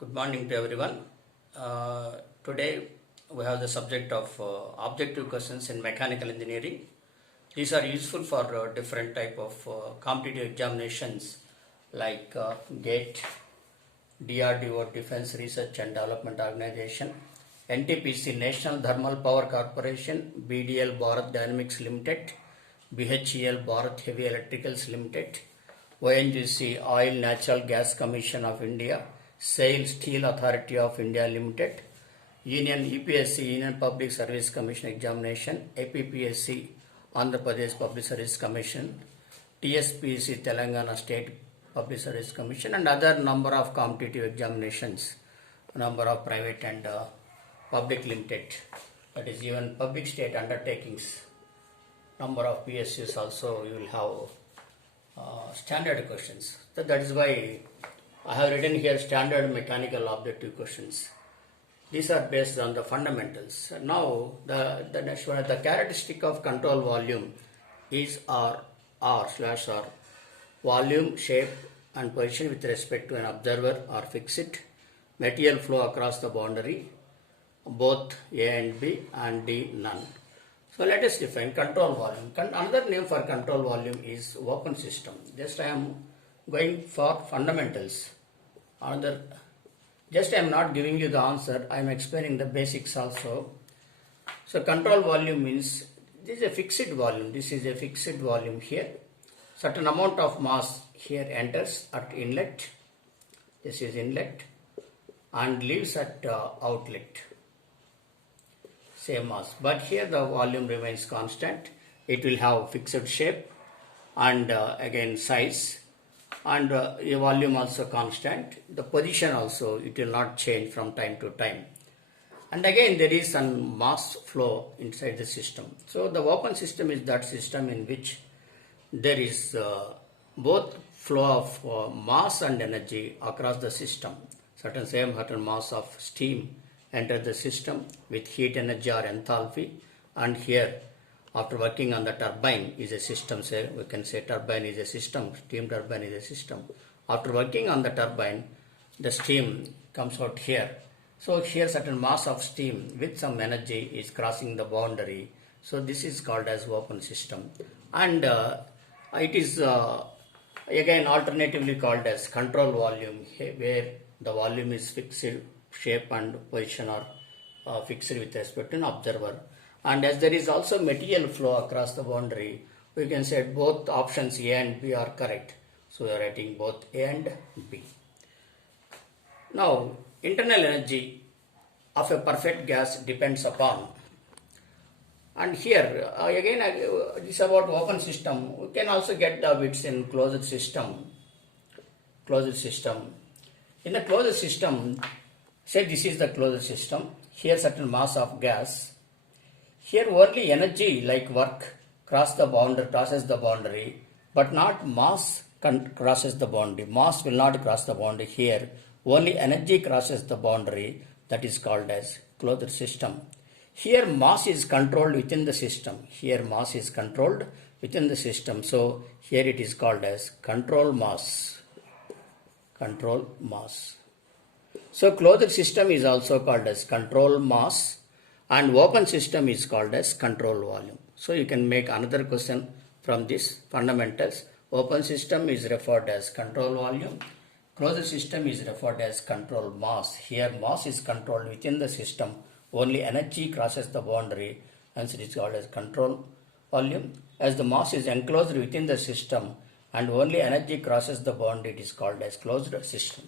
Good morning to everyone. Today we have the subject of objective questions in mechanical engineering. These are useful for different type of competitive examinations like GATE, DRDO Defense Research and Development Organization, NTPC National Thermal Power Corporation, BDL Bharat Dynamics Limited, BHEL Bharat Heavy Electricals Limited, ONGC Oil Natural Gas Commission of India, SAIL Steel Authority of India Limited, Union EPSC Union Public Service Commission Examination, APPSC Andhra Pradesh Public Service Commission, TSPC Telangana State Public Service Commission, and other number of competitive examinations, number of private and public limited, that is even public state undertakings, number of PSUs also you will have standard questions. So that is why I have written here standard mechanical objective questions. These are based on the fundamentals. Now the next one, the characteristic of control volume is R slash R. Volume, shape and position with respect to an observer are fixed. Material flow across the boundary, both A and B, and D none. So let us define control volume. Another name for control volume is open system. Just I am going for fundamentals. Just I am not giving you the answer. I am explaining the basics also. So control volume means this is a fixed volume. This is a fixed volume here. Certain amount of mass here enters at inlet. This is inlet and leaves at outlet. Same mass, but here the volume remains constant. It will have fixed shape and again size, and the volume also constant. The position also it will not change from time to time, and again there is some mass flow inside the system. So the open system is that system in which there is both flow of mass and energy across the system. Certain mass of steam enter the system with heat energy or enthalpy, and here after working on the turbine is a system. Say we can say turbine is a system, steam turbine is a system. After working on the turbine, the steam comes out here. So here certain mass of steam with some energy is crossing the boundary. So this is called as open system, and it is again alternatively called as control volume, where the volume is fixed, shape and position are fixed with respect to an observer. And as there is also material flow across the boundary, we can say both options A and B are correct. So we are writing both A and B. Now internal energy of a perfect gas depends upon, and here again this is about open system. We can also get the bits in closed system. Closed system. In the closed system, say this is the closed system. Here certain mass of gas. Here only energy like work crosses the boundary, but not mass crosses the boundary. Mass will not cross the boundary here. Only energy crosses the boundary. That is called as closed system. Here mass is controlled within the system. Here mass is controlled within the system. So here it is called as control mass. Control mass. So closed system is also called as control mass, and open system is called as control volume. So you can make another question from this fundamentals. Open system is referred as control volume. Closed system is referred as control mass. Here mass is controlled within the system. Only energy crosses the boundary, hence it is called as control volume. As the mass is enclosed within the system and only energy crosses the boundary, it is called as closed system.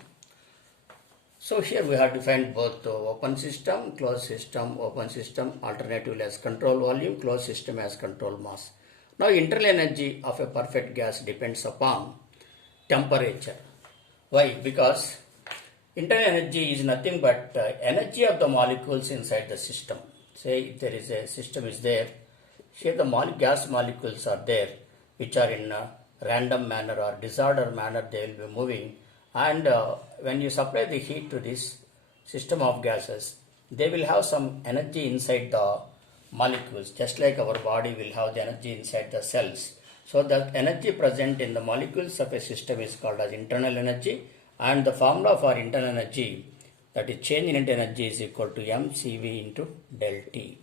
So here we have defined both open system, closed system, open system, alternatively as control volume, closed system as control mass. Now internal energy of a perfect gas depends upon temperature. Why? Because internal energy is nothing but energy of the molecules inside the system. Say if there is a system is there, here the gas molecules are there, which are in a random manner or disordered manner, they will be moving. And when you supply the heat to this system of gases, they will have some energy inside the molecules, just like our body will have the energy inside the cells. So the energy present in the molecules of a system is called as internal energy, and the formula for internal energy that is change in internal energy is equal to mCV into del T.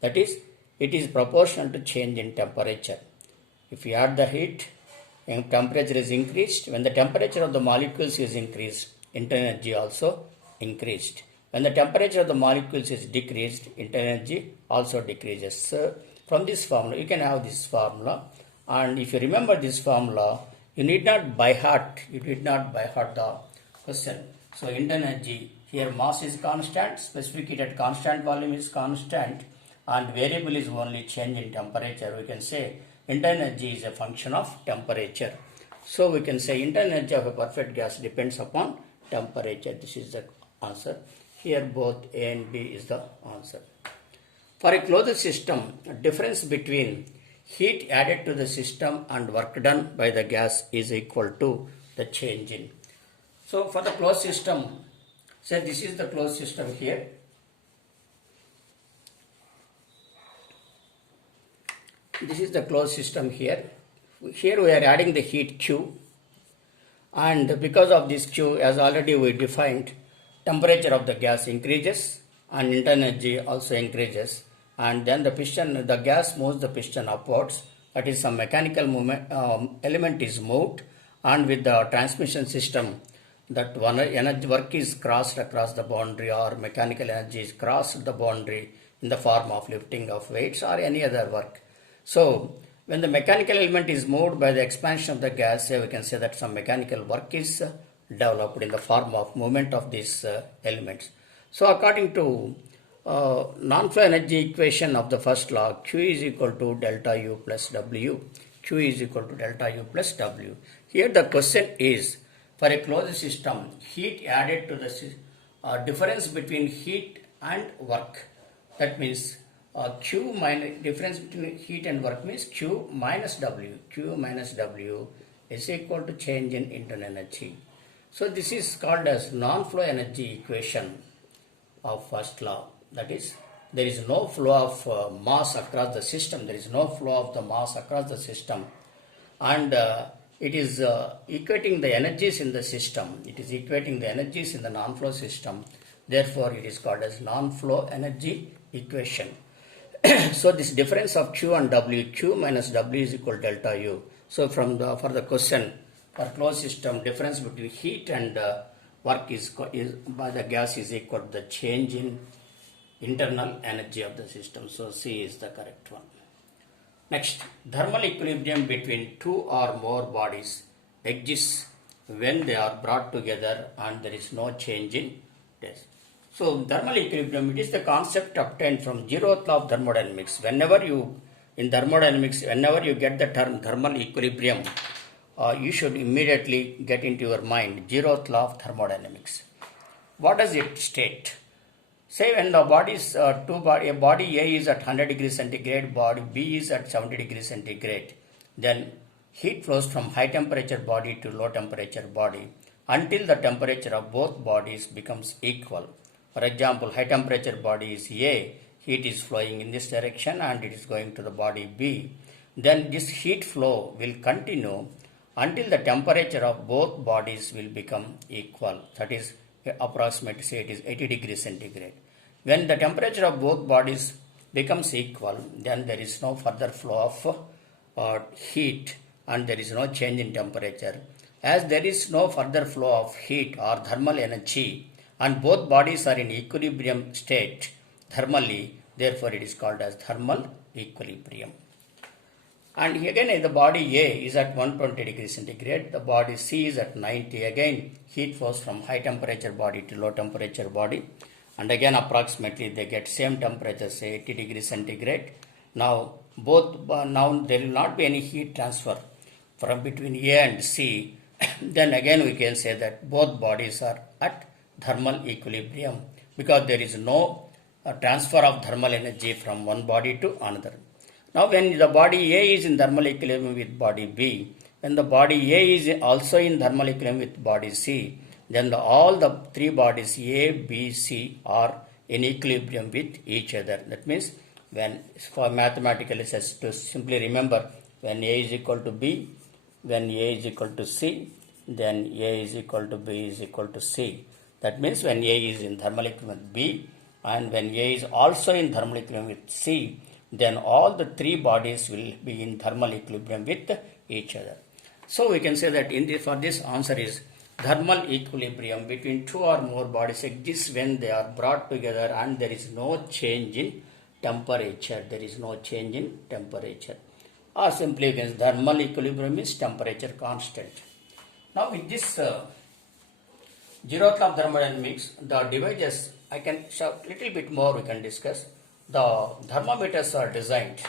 That is, it is proportional to change in temperature. If you add the heat and temperature is increased, when the temperature of the molecules is increased, internal energy also increased. When the temperature of the molecules is decreased, internal energy also decreases. So from this formula, you can have this formula, and if you remember this formula, you need not by heart the question. So internal energy, here mass is constant, specific heat at constant volume is constant, and variable is only change in temperature. We can say internal energy is a function of temperature. So we can say internal energy of a perfect gas depends upon temperature. This is the answer. Here both A and B is the answer. For a closed system, difference between heat added to the system and work done by the gas is equal to the change in. So for the closed system, say this is the closed system here. This is the closed system here. Here we are adding the heat Q, and because of this Q, as already we defined, temperature of the gas increases and internal energy also increases, and then the gas moves the piston upwards. That is, some mechanical movement element is moved, and with the transmission system, that one energy work is crossed across the boundary, or mechanical energy is crossed the boundary in the form of lifting of weights or any other work. So when the mechanical element is moved by the expansion of the gas, we can say that some mechanical work is developed in the form of movement of these elements. So according to non-flow energy equation of the first law, Q is equal to delta U plus W. Q is equal to delta U plus W. Here the question is, for a closed system, heat added to the difference between heat and work. That means Q minus difference between heat and work means Q minus W. Q minus W is equal to change in internal energy. So this is called as non-flow energy equation of first law. That is, there is no flow of mass across the system. There is no flow of the mass across the system, and it is equating the energies in the system. It is equating the energies in the non-flow system. Therefore, it is called as non-flow energy equation. So this difference of Q and W, Q minus W is equal to delta U. So for the question, for closed system, difference between heat and work is by the gas is equal to the change in internal energy of the system. So C is the correct one. Next, thermal equilibrium between two or more bodies exists when they are brought together and there is no change in test. So thermal equilibrium, it is the concept obtained from zeroth law of thermodynamics. Whenever you get the term thermal equilibrium, you should immediately get into your mind zeroth law of thermodynamics. What does it state? Say when the bodies, a body A is at 100 degrees centigrade, body B is at 70 degrees centigrade, then heat flows from high temperature body to low temperature body until the temperature of both bodies becomes equal. For example, high temperature body is A, heat is flowing in this direction and it is going to the body B. Then this heat flow will continue until the temperature of both bodies will become equal. That is, approximately say it is 80 degrees centigrade. When the temperature of both bodies becomes equal, then there is no further flow of heat and there is no change in temperature. As there is no further flow of heat or thermal energy and both bodies are in equilibrium state thermally, therefore it is called as thermal equilibrium. And again, the body A is at 120 degrees centigrade, the body C is at 90. Again, heat flows from high temperature body to low temperature body, and again approximately they get same temperature, say 80 degrees centigrade. Now there will not be any heat transfer from between A and C. Then again we can say that both bodies are at thermal equilibrium because there is no transfer of thermal energy from one body to another. Now when the body A is in thermal equilibrium with body B, when the body A is also in thermal equilibrium with body C, then all the three bodies A, B, C are in equilibrium with each other. That means when, for mathematically, just to simply remember, when A is equal to B, then A is equal to C, then A is equal to B is equal to C. That means when A is in thermal equilibrium with B and when A is also in thermal equilibrium with C, then all the three bodies will be in thermal equilibrium with each other. So we can say that for this answer is thermal equilibrium between two or more bodies exists when they are brought together and there is no change in temperature. There is no change in temperature. Or simply you can say thermal equilibrium is temperature constant. Now with this zeroth law of thermodynamics, the devices, I can show little bit more we can discuss. The thermometers are designed.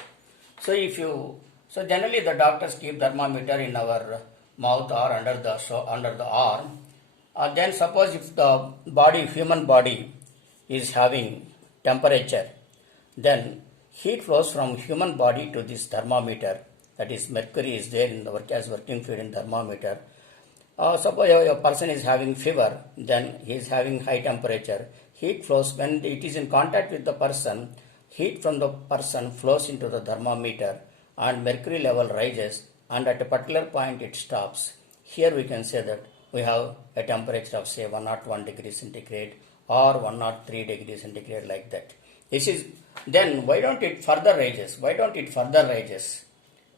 So generally the doctors keep thermometer in our mouth or under the arm. Then suppose if the human body is having temperature, then heat flows from human body to this thermometer. That is, mercury is there in the as working fluid in thermometer. Suppose a person is having fever, then he is having high temperature. Heat flows when it is in contact with the person. Heat from the person flows into the thermometer and mercury level rises, and at a particular point it stops. Here we can say that we have a temperature of say 101 degrees centigrade or 103 degrees centigrade, like that. This is then why don't it further rises?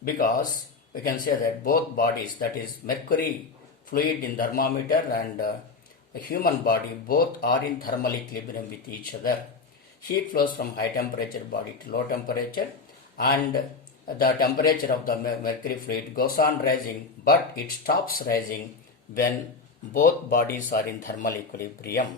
Because we can say that both bodies, that is mercury fluid in thermometer and a human body, both are in thermal equilibrium with each other. Heat flows from high temperature body to low temperature, and the temperature of the mercury fluid goes on rising, but it stops rising when both bodies are in thermal equilibrium.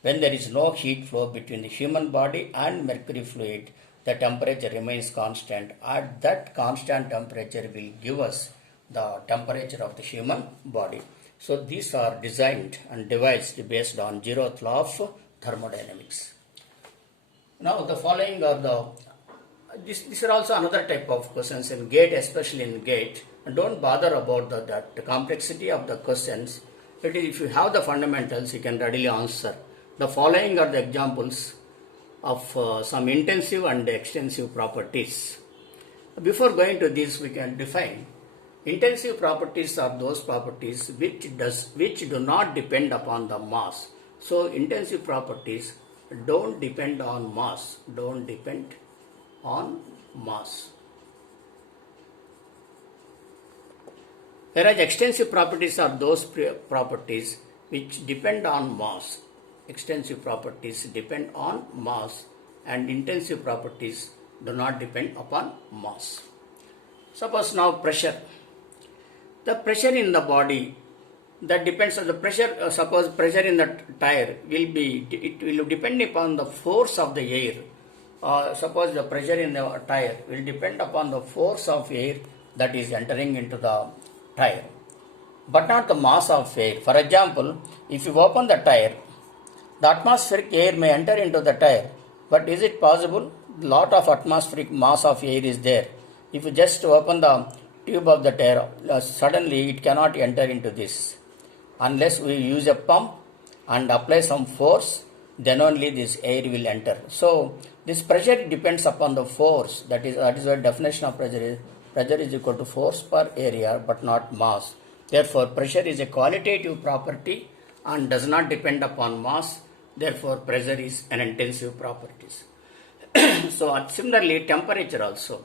When there is no heat flow between the human body and mercury fluid, the temperature remains constant. At that constant temperature will give us the temperature of the human body. So these are designed and devised based on zeroth law of thermodynamics. Now the following are these are also another type of questions in GATE, especially in GATE. And don't bother about the complexity of the questions. If you have the fundamentals, you can readily answer. The following are the examples of some intensive and extensive properties. Before going to this, we can define. Intensive properties are those properties which do not depend upon the mass. So intensive properties don't depend on mass. Whereas extensive properties are those properties which depend on mass. Extensive properties depend on mass and intensive properties do not depend upon mass. Suppose now pressure. The pressure in the body, that depends on the pressure. Suppose pressure in the tire will depend upon the force of the air. Suppose the pressure in the tire will depend upon the force of air that is entering into the tire, but not the mass of air. For example, if you open the tire, the atmospheric air may enter into the tire, but is it possible? Lot of atmospheric mass of air is there. If you just open the tube of the tire, suddenly it cannot enter into this. Unless we use a pump and apply some force, then only this air will enter. So this pressure depends upon the force. That is what definition of pressure is. Pressure is equal to force per area, but not mass. Therefore, pressure is a qualitative property and does not depend upon mass. Therefore, pressure is an intensive property. So similarly, temperature also.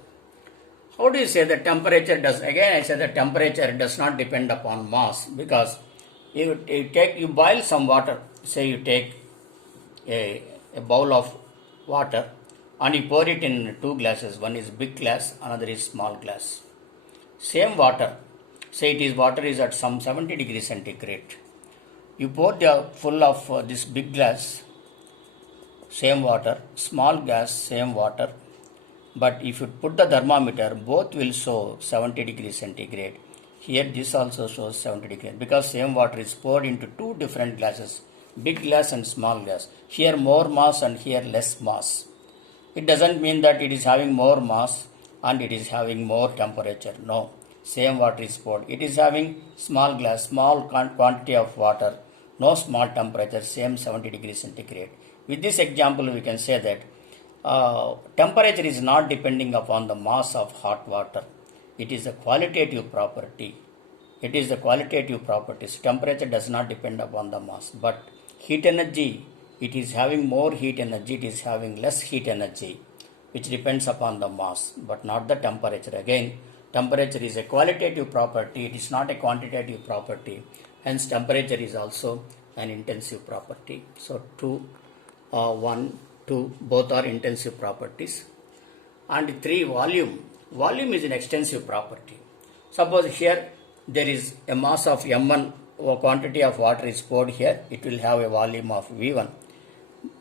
How do you say that temperature does? Again, I say that temperature does not depend upon mass, because you boil some water. Say you take a bowl of water and you pour it in two glasses. One is big glass, another is small glass. Same water. Say water is at some 70 degrees centigrade. You pour the full of this big glass, same water, small glass, same water. But if you put the thermometer, both will show 70 degrees centigrade. Here this also shows 70 degrees, because same water is poured into two different glasses, big glass and small glass. Here more mass and here less mass. It doesn't mean that it is having more mass and it is having more temperature. No, same water is poured. It is having small glass, small quantity of water, no small temperature, same 70 degrees centigrade. With this example, we can say that temperature is not depending upon the mass of hot water. It is a qualitative property. So temperature does not depend upon the mass. But heat energy, it is having more heat energy, it is having less heat energy, which depends upon the mass, but not the temperature. Again, temperature is a qualitative property, it is not a quantitative property. Hence, temperature is also an intensive property. So, 1, 2, both are intensive properties. And 3, volume. Volume is an extensive property. Suppose here there is a mass of m1, or quantity of water is poured here, it will have a volume of v1.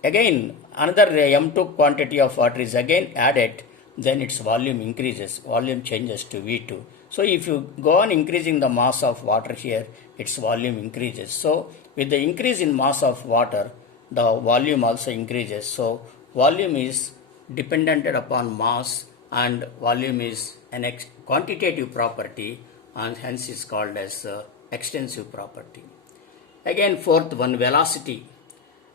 Again, another m2 quantity of water is again added, then its volume increases, volume changes to v2. So if you go on increasing the mass of water here, its volume increases. So with the increase in mass of water, the volume also increases. So volume is dependent upon mass, and volume is an quantitative property, and hence is called as extensive property. Again, fourth one, velocity.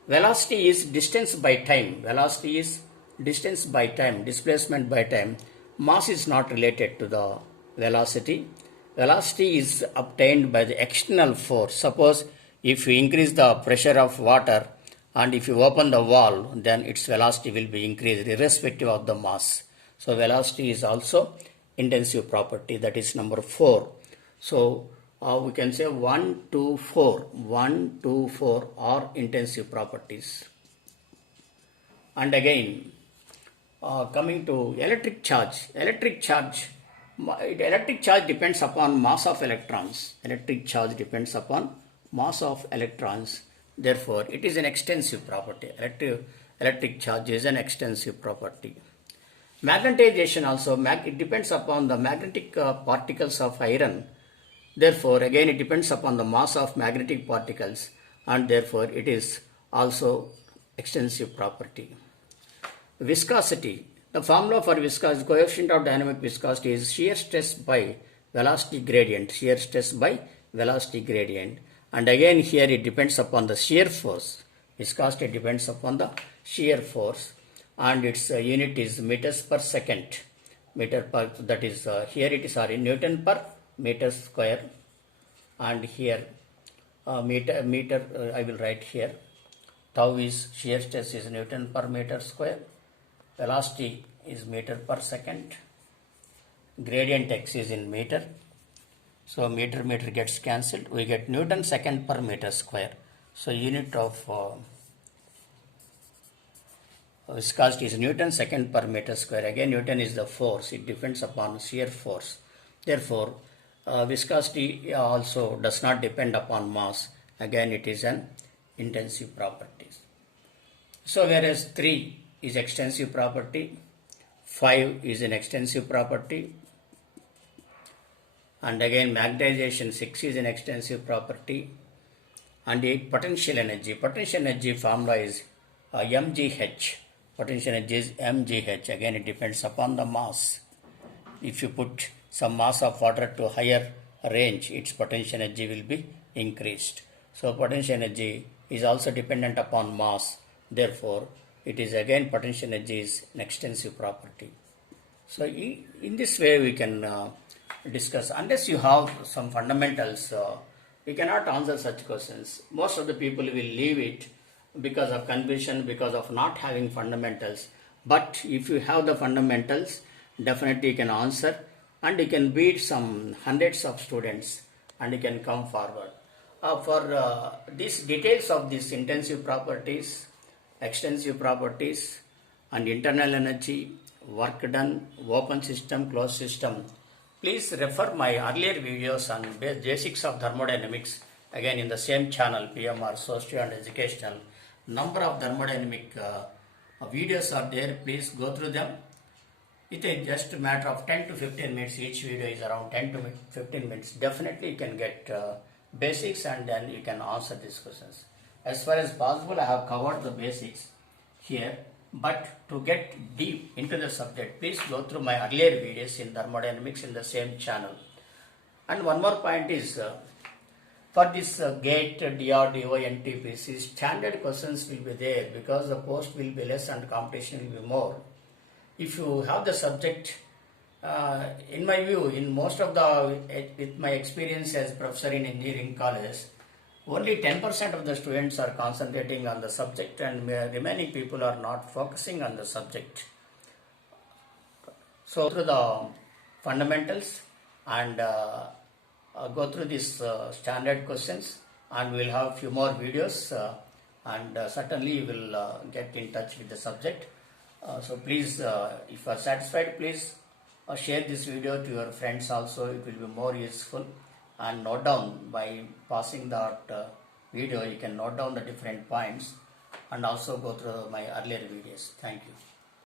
Velocity is distance by time. Velocity is distance by time, displacement by time. Mass is not related to the velocity. Velocity is obtained by the external force. Suppose if you increase the pressure of water and if you open the valve, then its velocity will be increased irrespective of the mass. So velocity is also intensive property, that is number 4. So we can say 1, 2, 4. 1, 2, 4 are intensive properties. And again, coming to electric charge. Electric charge depends upon mass of electrons. Electric charge depends upon mass of electrons. Therefore, it is an extensive property. Electric charge is an extensive property. Magnetization also, it depends upon the magnetic particles of iron. Therefore, again it depends upon the mass of magnetic particles, and therefore it is also extensive property. Viscosity. The formula for viscosity, coefficient of dynamic viscosity, is shear stress by velocity gradient. Shear stress by velocity gradient. And again here it depends upon the shear force. Viscosity depends upon the shear force, and its unit is meters per second. That is here it is Newton per meter square, and here meter I will write here. Tau is shear stress is Newton per meter square. Velocity is meter per second. Gradient x is in meter. So meter gets cancelled. We get Newton second per meter square. So unit of viscosity is Newton second per meter square. Again, Newton is the force. It depends upon shear force. Therefore, viscosity also does not depend upon mass. Again, it is an intensive property. So whereas 3 is extensive property, 5 is an extensive property, and again magnetization 6 is an extensive property, and 8 potential energy. Potential energy formula is mgh. Potential energy is mgh. Again, it depends upon the mass. If you put some mass of water to higher range, its potential energy will be increased. So potential energy is also dependent upon mass. Therefore, it is again potential energy is an extensive property. So in this way we can discuss. Unless you have some fundamentals, we cannot answer such questions. Most of the people will leave it because of confusion, because of not having fundamentals. But if you have the fundamentals, definitely you can answer, and you can beat some hundreds of students, and you can come forward. For these details of these intensive properties, extensive properties, and internal energy, work done, open system, closed system, please refer my earlier videos on basics of thermodynamics, again in the same channel, PMR, Social and Educational. Number of thermodynamic videos are there, please go through them. It is just a matter of 10 to 15 minutes, each video is around 10 to 15 minutes. Definitely you can get basics, and then you can answer these questions. As far as possible, I have covered the basics here, but to get deep into the subject, please go through my earlier videos in thermodynamics in the same channel. And one more point is, for this GATE, DR, DY, NTPC, standard questions will be there because the post will be less and competition will be more. If you have the subject, in my view, in most of the, with my experience as professor in engineering colleges, only 10% of the students are concentrating on the subject, and remaining people are not focusing on the subject. So through the fundamentals and go through these standard questions, and we'll have a few more videos, and certainly you will get in touch with the subject. So please, if you are satisfied, please share this video to your friends also. It will be more useful. And note down, by passing that video, you can note down the different points and also go through my earlier videos. Thank you.